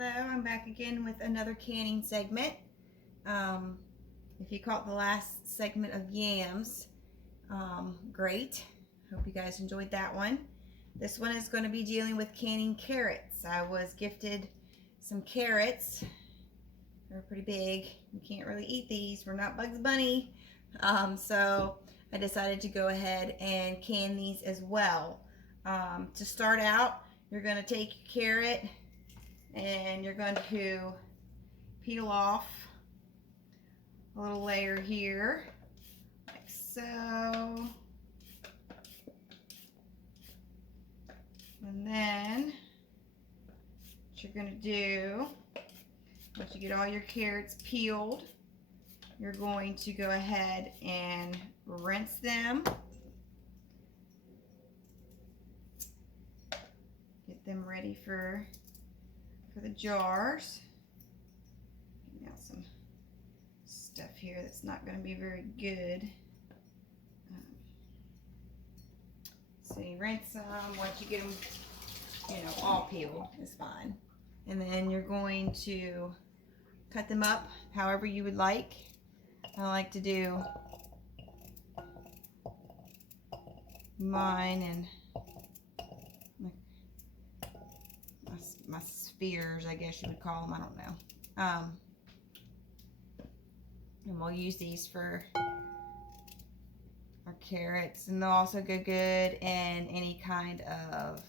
Hello, I'm back again with another canning segment. If you caught the last segment of yams, great. Hope you guys enjoyed that one. This one is going to be dealing with canning carrots. I was gifted some carrots. They're pretty big. You can't really eat these. We're not Bugs Bunny. So I decided to go ahead and can these as well. To start out, you're going to take your carrot and you're going to peel off a little layer here, like so. And then what you're going to do, once you get all your carrots peeled, you're going to go ahead and rinse them. Get them ready for the jars. Now some stuff here that's not going to be very good. So you rinse them. Once you get them, all peeled, it's fine. And then you're going to cut them up however you would like. I like to do mine and my spheres, I guess you would call them. I don't know. And we'll use these for our carrots, and they'll also go good in any kind of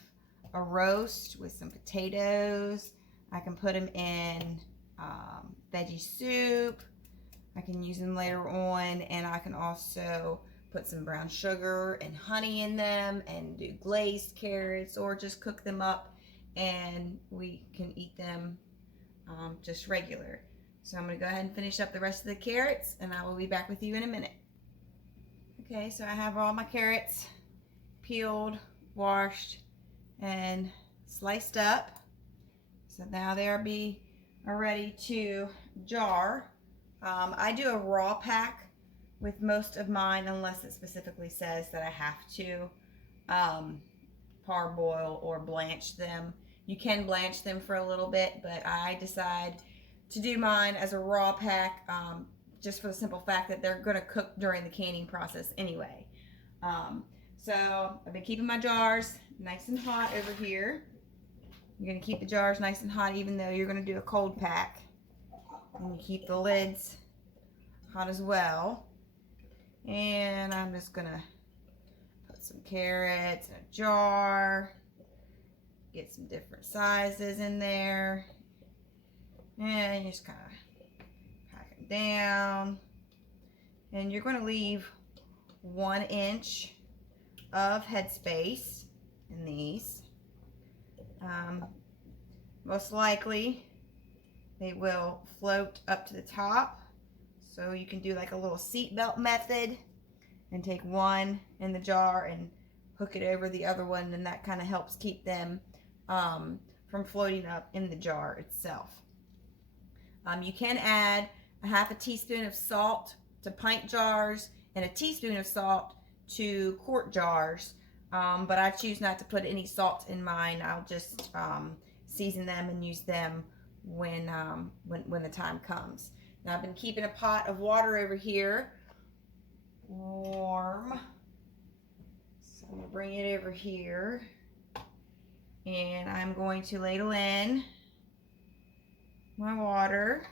a roast with some potatoes. I can put them in veggie soup. I can use them later on, and I can also put some brown sugar and honey in them and do glazed carrots, or just cook them up and we can eat them just regular. So I'm going to go ahead and finish up the rest of the carrots, and I will be back with you in a minute. Okay, so I have all my carrots peeled, washed, and sliced up. So now they'll be ready to jar. I do a raw pack with most of mine unless it specifically says that I have to parboil or blanch them. You can blanch them for a little bit, but I decide to do mine as a raw pack just for the simple fact that they're going to cook during the canning process anyway. So I've been keeping my jars nice and hot over here. You're going to keep the jars nice and hot even though you're going to do a cold pack. And you keep the lids hot as well. And I'm just going to put some carrots in a jar. Get some different sizes in there. And you just kind of pack them down. And you're going to leave 1 inch of headspace in these. Most likely they will float up to the top. So you can do like a little seat belt method and take one in the jar and hook it over the other one, and that kind of helps keep them from floating up in the jar itself. You can add a 1/2 teaspoon of salt to pint jars and a teaspoon of salt to quart jars, but I choose not to put any salt in mine. I'll just season them and use them when the time comes. Now I've been keeping a pot of water over here warm, so I'm going to bring it over here, and I'm going to ladle in my water,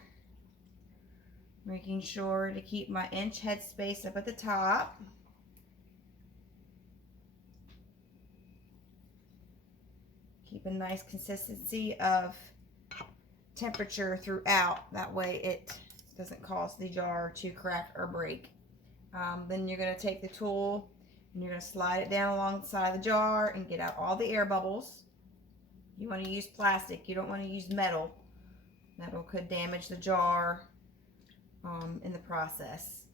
making sure to keep my inch headspace up at the top. Keep a nice consistency of temperature throughout, that way it doesn't cause the jar to crack or break. Then you're going to take the tool and you're going to slide it down alongside the jar and get out all the air bubbles. You want to use plastic, you don't want to use metal. Metal could damage the jar in the process.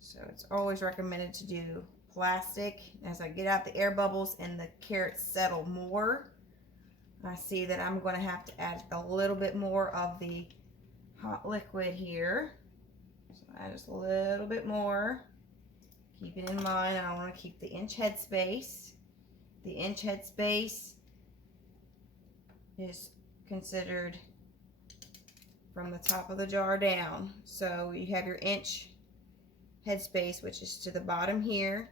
So it's always recommended to do plastic. As I get out the air bubbles and the carrots settle more, I see that I'm going to have to add a little bit more of the hot liquid here. So add just a little bit more. Keep it in mind, I want to keep the inch headspace. The inch headspace is considered from the top of the jar down. So you have your inch headspace, which is to the bottom here,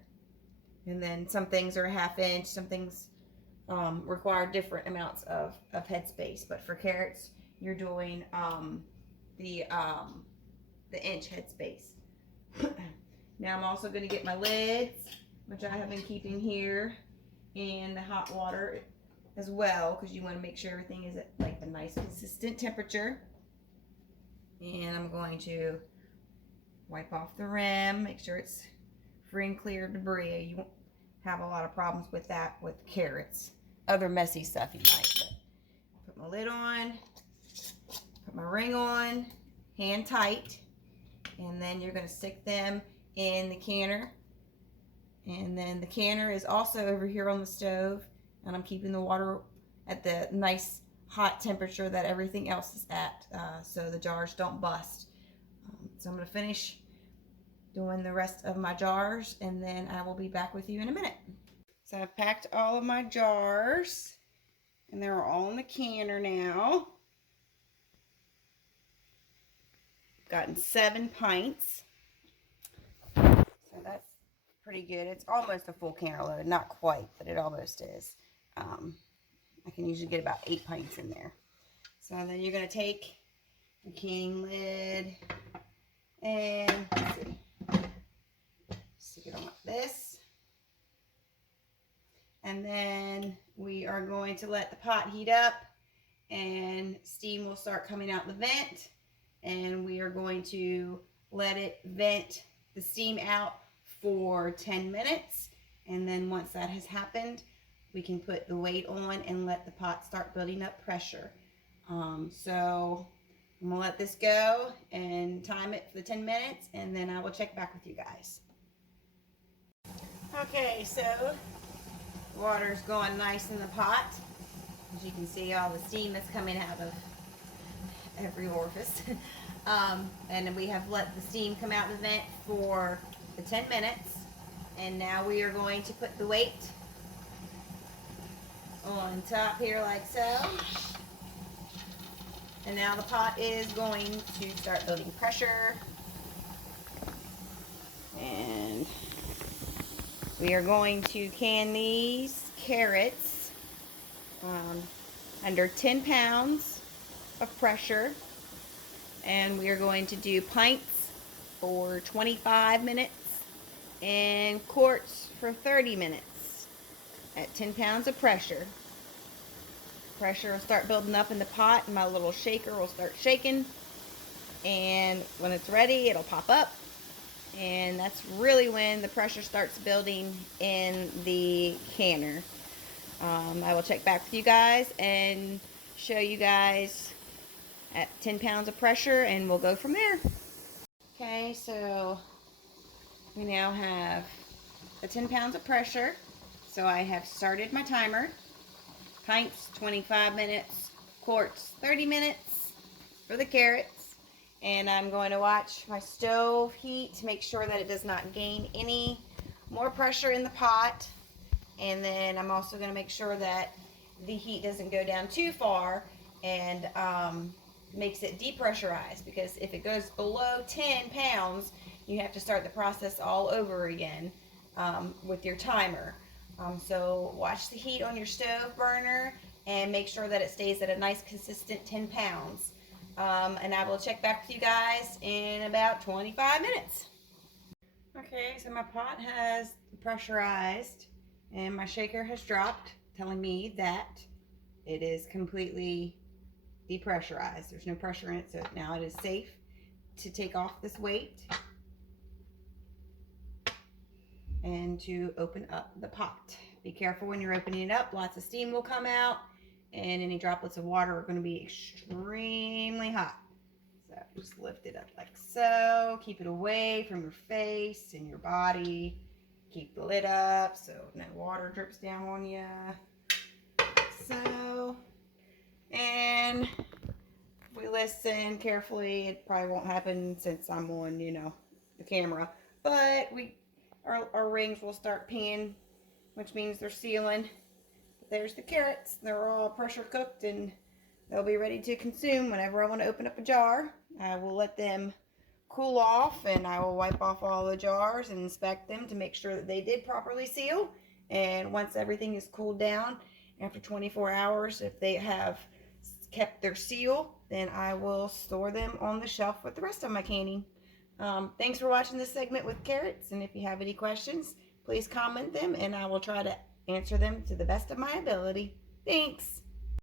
and then some things are a half inch, some things require different amounts of headspace. But for carrots, you're doing the inch headspace. Now I'm also going to get my lids, which I have been keeping here in the hot water as well, because you want to make sure everything is at like a nice consistent temperature. And I'm going to wipe off the rim, make sure it's free and clear of debris. You won't have a lot of problems with that with carrots. Other messy stuff you might, but put my lid on, put my ring on, hand tight, and then you're going to stick them in the canner. And then the canner is also over here on the stove, and I'm keeping the water at the nice hot temperature that everything else is at, so the jars don't bust. So I'm going to finish doing the rest of my jars, and then I will be back with you in a minute. So I've packed all of my jars, and they're all in the canner now. Gotten 7 pints, so that's pretty good. It's almost a full canner load, not quite, but it almost is. I can usually get about 8 pints in there. So then you're going to take the canning lid and let's see, stick it on like this. And then we are going to let the pot heat up, and steam will start coming out the vent, and we are going to let it vent the steam out for 10 minutes. And then once that has happened, we can put the weight on and let the pot start building up pressure. So I'm gonna let this go and time it for the 10 minutes, and then I will check back with you guys. Okay, so water's going nice in the pot. As you can see, all the steam that's coming out of every orifice. And then we have let the steam come out the vent for the 10 minutes. And now we are going to put the weight on top here like so. And now the pot is going to start building pressure. And we are going to can these carrots under 10 pounds of pressure. And we are going to do pints for 25 minutes and quarts for 30 minutes at 10 pounds of pressure. Pressure will start building up in the pot, and my little shaker will start shaking. And when it's ready, it'll pop up. And that's really when the pressure starts building in the canner. I will check back with you guys and show you guys at 10 pounds of pressure, and we'll go from there. Okay, so we now have the 10 pounds of pressure. So I have started my timer. Pints 25 minutes, quarts 30 minutes for the carrots. And I'm going to watch my stove heat to make sure that it does not gain any more pressure in the pot. And then I'm also going to make sure that the heat doesn't go down too far and makes it depressurized, because if it goes below 10 pounds, you have to start the process all over again with your timer. So watch the heat on your stove burner and make sure that it stays at a nice consistent 10 pounds. And I will check back with you guys in about 25 minutes. Okay, so my pot has pressurized and my shaker has dropped, telling me that it is completely depressurized. There's no pressure in it, so now it is safe to take off this weight and to open up the pot. Be careful when you're opening it up. Lots of steam will come out, and any droplets of water are going to be extremely hot. So just lift it up like so. Keep it away from your face and your body. Keep the lid up so no water drips down on you. So, and if we listen carefully, it probably won't happen since I'm on, the camera. But our rings will start pinging, which means they're sealing. There's the carrots. They're all pressure cooked and they'll be ready to consume whenever I want to open up a jar. I will let them cool off, and I will wipe off all the jars and inspect them to make sure that they did properly seal. And once everything is cooled down, after 24 hours, if they have kept their seal, then I will store them on the shelf with the rest of my canning. Thanks for watching this segment with carrots, and if you have any questions, please comment them and I will try to answer them to the best of my ability. Thanks.